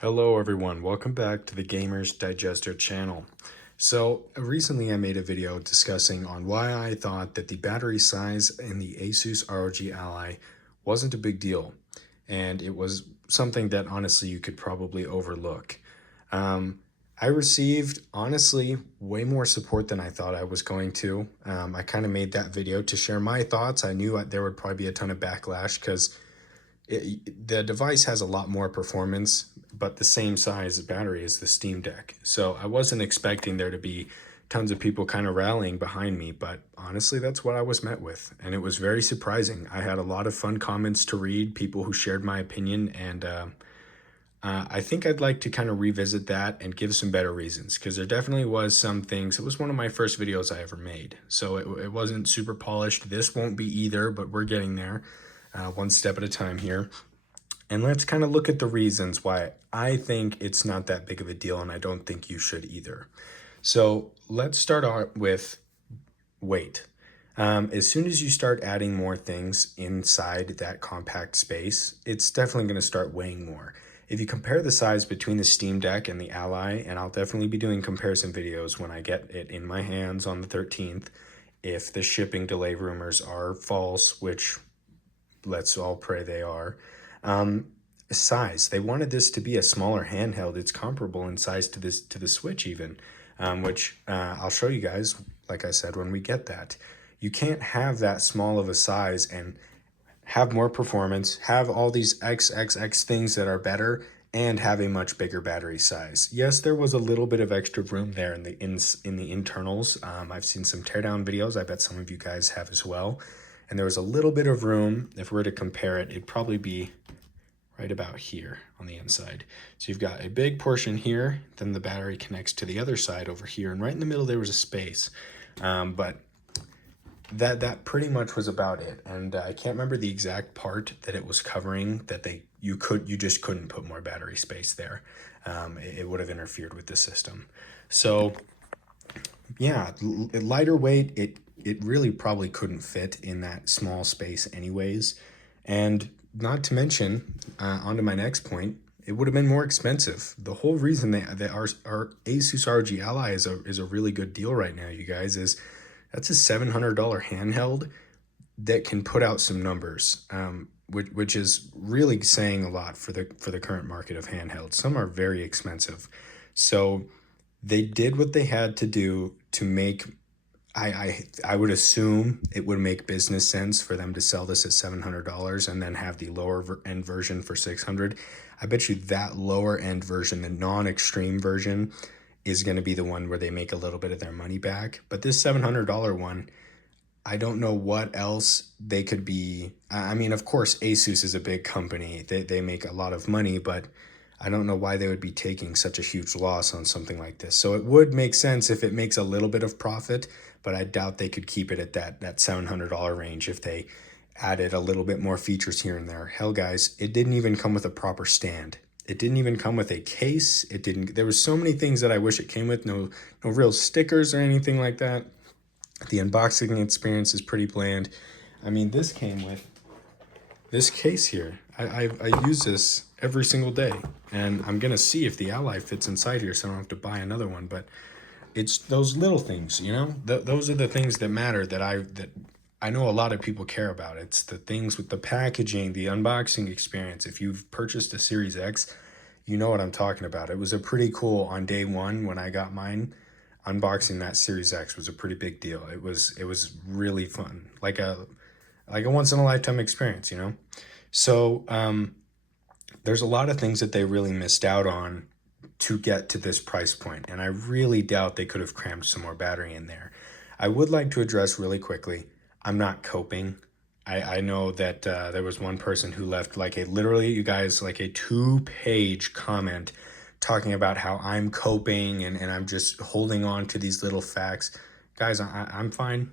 Hello everyone, welcome back to the Gamers Digester channel. So recently I made a video discussing on why I thought that the battery size in the Asus ROG Ally wasn't a big deal, and it was something that honestly you could probably overlook. I received honestly way more support than I thought I was going to. I kind of made that video to share my thoughts. I knew there would probably be a ton of backlash because the device has a lot more performance, but the same size battery as the Steam Deck. So I wasn't expecting there to be tons of people kind of rallying behind me, but honestly, that's what I was met with. And it was very surprising. I had a lot of fun comments to read, people who shared my opinion, and I think I'd like to kind of revisit that and give some better reasons, because there definitely was some things. It was one of my first videos I ever made, so it wasn't super polished. This won't be either, but we're getting there. One step at a time here. And let's kind of look at the reasons why I think it's not that big of a deal, and I don't think you should either. So let's start out with weight. As soon as you start adding more things inside that compact space, it's definitely going to start weighing more. If you compare the size between the Steam Deck and the Ally, and I'll definitely be doing comparison videos when I get it in my hands on the 13th, if the shipping delay rumors are false, which let's all pray they are. Size. They wanted this to be a smaller handheld. It's comparable in size to the Switch even, which I'll show you guys, like I said, when we get that. You can't have that small of a size and have more performance, have all these XXX things that are better, and have a much bigger battery size. Yes, there was a little bit of extra room there in the internals. I've seen some teardown videos. I bet some of you guys have as well. And there was a little bit of room. If we were to compare it, it'd probably be right about here on the inside. So you've got a big portion here, then the battery connects to the other side over here, and right in the middle there was a space. But that pretty much was about it. And I can't remember the exact part that it was covering that you just couldn't put more battery space there. It would have interfered with the system. So yeah, lighter weight, it really probably couldn't fit in that small space anyways. And not to mention, onto my next point, it would have been more expensive. The whole reason that our Asus ROG Ally is a really good deal right now, you guys, is that's a $700 handheld that can put out some numbers, which is really saying a lot for the current market of handhelds. Some are very expensive. So they did what they had to do to make, I would assume it would make business sense for them to sell this at $700 and then have the lower end version for $600. I bet you that lower end version, the non-extreme version, is going to be the one where they make a little bit of their money back. But this $700 one, I don't know what else they could be. I mean, of course, Asus is a big company. They make a lot of money, but I don't know why they would be taking such a huge loss on something like this. So it would make sense if it makes a little bit of profit, but I doubt they could keep it at that $700 range if they added a little bit more features here and there. Hell, guys, it didn't even come with a proper stand. It didn't even come with a case. There was so many things that I wish it came with. No real stickers or anything like that. The unboxing experience is pretty bland. I mean, this came with this case here. I use this every single day, and I'm gonna see if the Ally fits inside here so I don't have to buy another one. But it's those little things, you know, those are the things that matter, that I know a lot of people care about. It's the things with the packaging, the unboxing experience. If you've purchased a Series X, you know what I'm talking about. It was a pretty cool on day one when I got mine. Unboxing that Series X was a pretty big deal. It was really fun, like a once in a lifetime experience, you know. So there's a lot of things that they really missed out on to get to this price point, and I really doubt they could have crammed some more battery in there. I would like to address really quickly, I'm not coping. I know that there was one person who left literally, you guys, like a 2-page comment talking about how I'm coping and I'm just holding on to these little facts. Guys, I'm fine.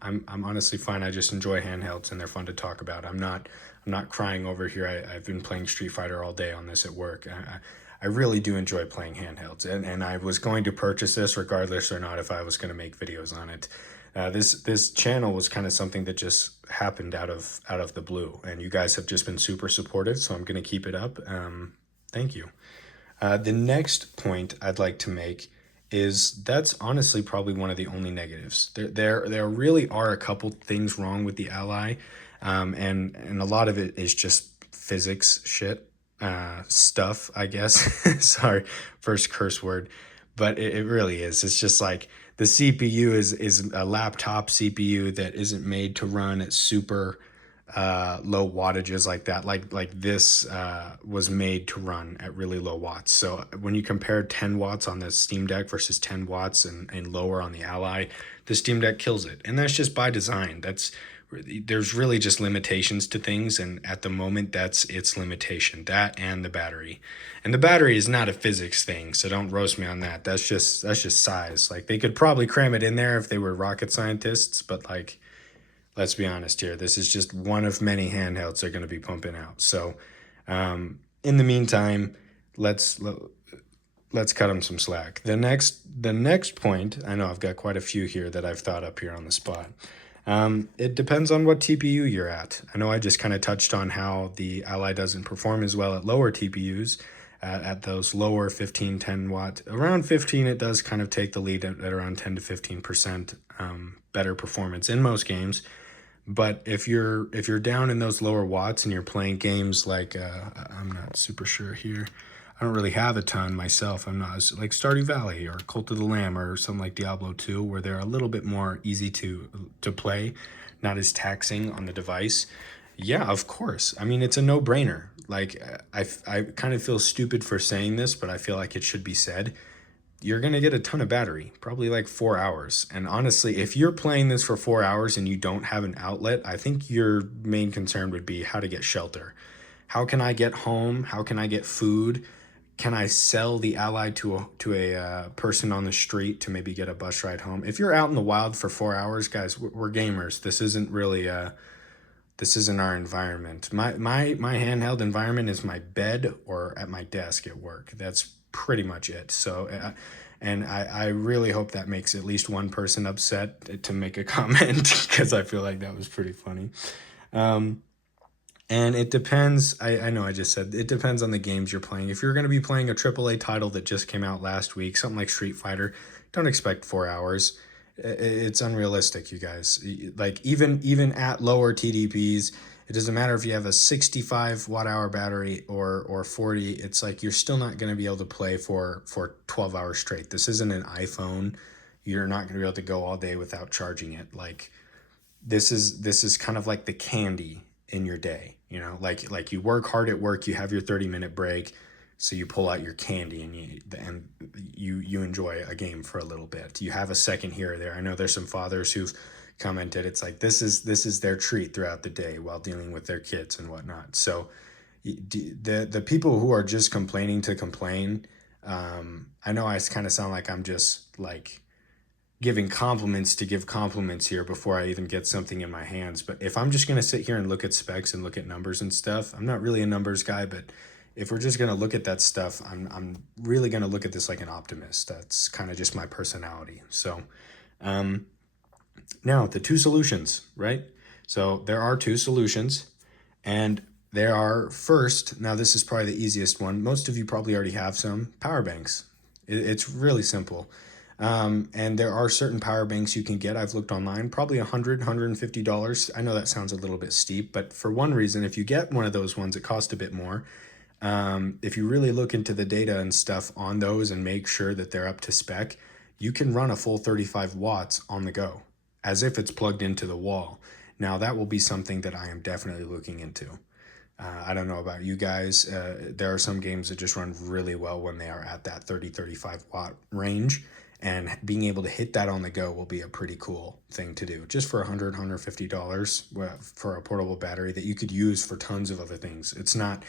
I'm honestly fine. I just enjoy handhelds and they're fun to talk about. I'm not crying over here. I've been playing Street Fighter all day on this at work. I really do enjoy playing handhelds, and I was going to purchase this regardless or not if I was going to make videos on it. This channel was kind of something that just happened out of the blue, and you guys have just been super supportive, so I'm going to keep it up. Thank you. The next point I'd like to make is that's honestly probably one of the only negatives. There really are a couple things wrong with the Ally, and a lot of it is just physics shit, stuff, I guess. Sorry, first curse word, but it really is. It's just like the CPU is a laptop CPU that isn't made to run at super low wattages like that. Like this was made to run at really low watts. So when you compare 10 watts on the Steam Deck versus 10 watts and lower on the Ally, the Steam Deck kills it, and that's just by design. There's really just limitations to things, and at the moment that's its limitation, that and the battery. And the battery is not a physics thing, so don't roast me on that. That's just size. Like they could probably cram it in there if they were rocket scientists, but like, let's be honest here, this is just one of many handhelds they're going to be pumping out. So in the meantime, let's let's cut them some slack. The next point, I know I've got quite a few here that I've thought up here on the spot. It depends on what TPU you're at. I know I just kind of touched on how the Ally doesn't perform as well at lower TPUs, at those lower 15, 10 watt. Around 15, it does kind of take the lead at around 10 to 15% better performance in most games. But if you're down in those lower watts and you're playing games like I'm not super sure here. I don't really have a ton myself. I'm not like Stardew Valley or Cult of the Lamb or something like Diablo 2, where they're a little bit more easy to play, not as taxing on the device. Yeah, of course. I mean, it's a no-brainer. Like I kind of feel stupid for saying this, but I feel like it should be said. You're going to get a ton of battery, probably like 4 hours. And honestly, if you're playing this for 4 hours and you don't have an outlet, I think your main concern would be how to get shelter. How can I get home? How can I get food? Can I sell the Ally to a person on the street to maybe get a bus ride home? If you're out in the wild for 4 hours, guys, we're gamers. This isn't really this isn't our environment. My handheld environment is my bed or at my desk at work. That's pretty much it. So, and I really hope that makes at least one person upset to make a comment because I feel like that was pretty funny. And it depends. I know I just said it depends on the games you're playing. If you're going to be playing a AAA title that just came out last week, something like Street Fighter, don't expect 4 hours. It's unrealistic, you guys. Like even at lower TDPs, it doesn't matter if you have a 65 watt hour battery or 40. It's like you're still not going to be able to play for 12 hours straight. This isn't an iPhone. You're not going to be able to go all day without charging it. Like this is kind of like the candy in your day, like you work hard at work, you have your 30-minute break, so you pull out your candy and you enjoy a game for a little bit. You have a second here or there. I know there's some fathers who've commented it's like this is their treat throughout the day while dealing with their kids and whatnot. So the people who are just complaining to complain, I know I kind of sound like I'm just like giving compliments to give compliments here before I even get something in my hands. But if I'm just going to sit here and look at specs and look at numbers and stuff, I'm not really a numbers guy, but if we're just going to look at that stuff, I'm really going to look at this like an optimist. That's kind of just my personality. So now the two solutions, right? So there are two solutions, and there are first, now this is probably the easiest one. Most of you probably already have some power banks. It's really simple. And there are certain power banks you can get. I've looked online, probably $150. I know that sounds a little bit steep, but for one reason, if you get one of those ones, it costs a bit more. If you really look into the data and stuff on those and make sure that they're up to spec, you can run a full 35 watts on the go, as if it's plugged into the wall. Now, that will be something that I am definitely looking into. I don't know about you guys. There are some games that just run really well when they are at that 35 watt range. And being able to hit that on the go will be a pretty cool thing to do. Just for $150 for a portable battery that you could use for tons of other things. It's not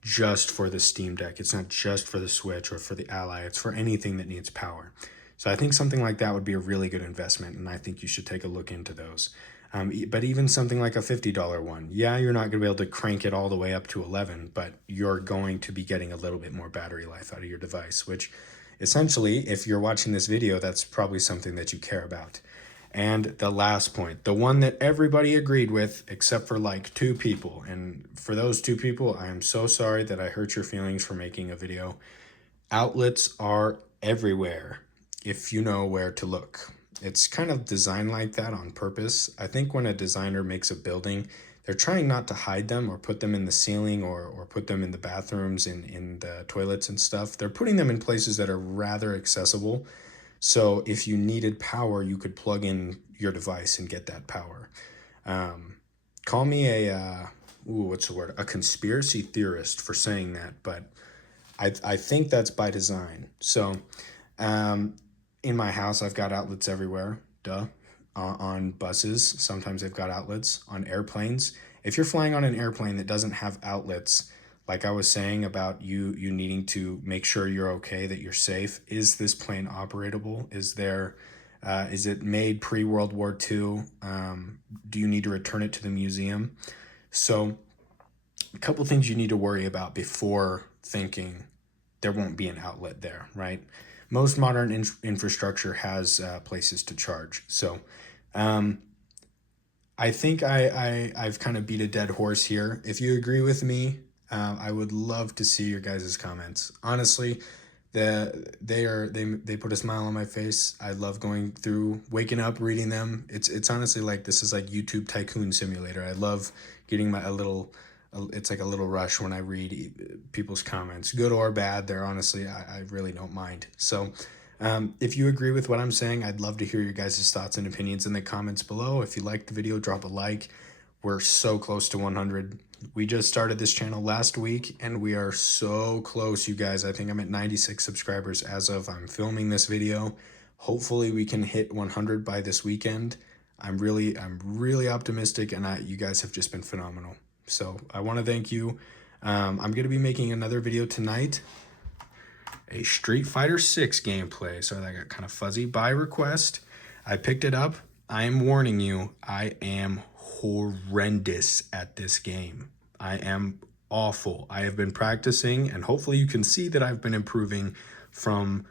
just for the Steam Deck. It's not just for the Switch or for the Ally. It's for anything that needs power. So I think something like that would be a really good investment, and I think you should take a look into those. But even something like a $50 one, yeah, you're not going to be able to crank it all the way up to 11, but you're going to be getting a little bit more battery life out of your device, which essentially, if you're watching this video, that's probably something that you care about. And the last point, the one that everybody agreed with, except for like two people. And for those two people, I am so sorry that I hurt your feelings for making a video. Outlets are everywhere if you know where to look. It's kind of designed like that on purpose. I think when a designer makes a building, they're trying not to hide them or put them in the ceiling or put them in the bathrooms, in the toilets and stuff. They're putting them in places that are rather accessible. So if you needed power, you could plug in your device and get that power. Call me what's the word? A conspiracy theorist for saying that, but I think that's by design. So, in my house, I've got outlets everywhere. Duh. On buses, sometimes they've got outlets. On airplanes, if you're flying on an airplane that doesn't have outlets, like I was saying about you needing to make sure you're okay, that you're safe. Is this plane operatable? Is it made pre-World War II? Do you need to return it to the museum? So, a couple things you need to worry about before thinking there won't be an outlet there, right? Most modern infrastructure has places to charge. So I think I've kind of beat a dead horse here. If you agree with me, I would love to see your guys' comments. Honestly, they put a smile on my face. I love going through, waking up, reading them. It's honestly like this is like YouTube Tycoon Simulator. I love getting it's like a little rush when I read people's comments, good or bad. They're honestly, I really don't mind. So if you agree with what I'm saying, I'd love to hear your guys' thoughts and opinions in the comments below. If you liked the video, drop a like. We're so close to 100. We just started this channel last week and we are so close, you guys. I think I'm at 96 subscribers as of I'm filming this video. Hopefully we can hit 100 by this weekend. I'm really optimistic, and you guys have just been phenomenal. So I want to thank you. I'm going to be making another video tonight, a Street Fighter 6 gameplay. So that got kind of fuzzy by request. I picked it up. I am warning you, I am horrendous at this game. I am awful. I have been practicing, and hopefully you can see that I've been improving from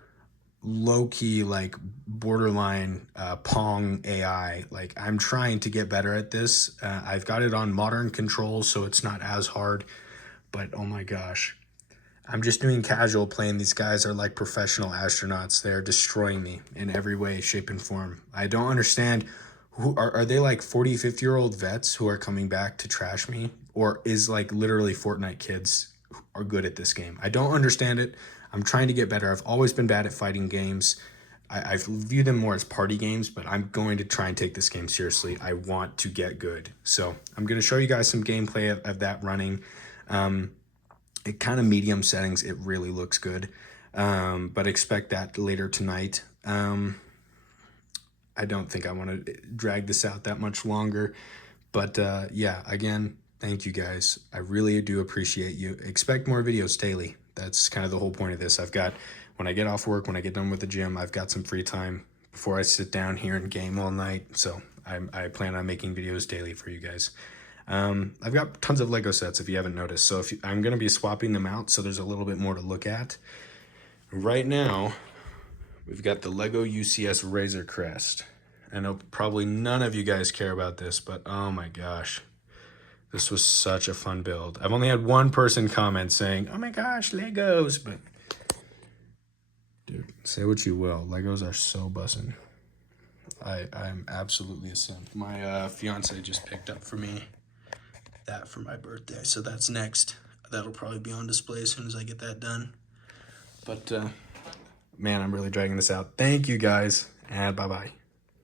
low-key, like borderline Pong AI. Like, I'm trying to get better at this. I've got it on modern controls, so it's not as hard, but oh my gosh, I'm just doing casual playing. These guys are like professional astronauts. They're destroying me in every way, shape, and form. I don't understand. Who are they, like 40, 50-year-old vets who are coming back to trash me? Or is like literally Fortnite kids who are good at this game? I don't understand it. I'm trying to get better. I've always been bad at fighting games. I view them more as party games, but I'm going to try and take this game seriously. I want to get good. So I'm going to show you guys some gameplay of that running. It kind of medium settings. It really looks good. But expect that later tonight. I don't think I want to drag this out that much longer. But yeah, again, thank you guys. I really do appreciate you. Expect more videos daily. That's kind of the whole point of this. When I get off work, when I get done with the gym, I've got some free time before I sit down here and game all night. So I plan on making videos daily for you guys. I've got tons of Lego sets if you haven't noticed. So I'm going to be swapping them out, so there's a little bit more to look at. Right now, we've got the Lego UCS Razor Crest. I know probably none of you guys care about this, but oh my gosh. This was such a fun build. I've only had one person comment saying, oh my gosh, Legos, but dude, say what you will. Legos are so bussin'. I'm absolutely a simp. My fiance just picked up for me that for my birthday, so that's next. That'll probably be on display as soon as I get that done. But man, I'm really dragging this out. Thank you guys, and bye-bye.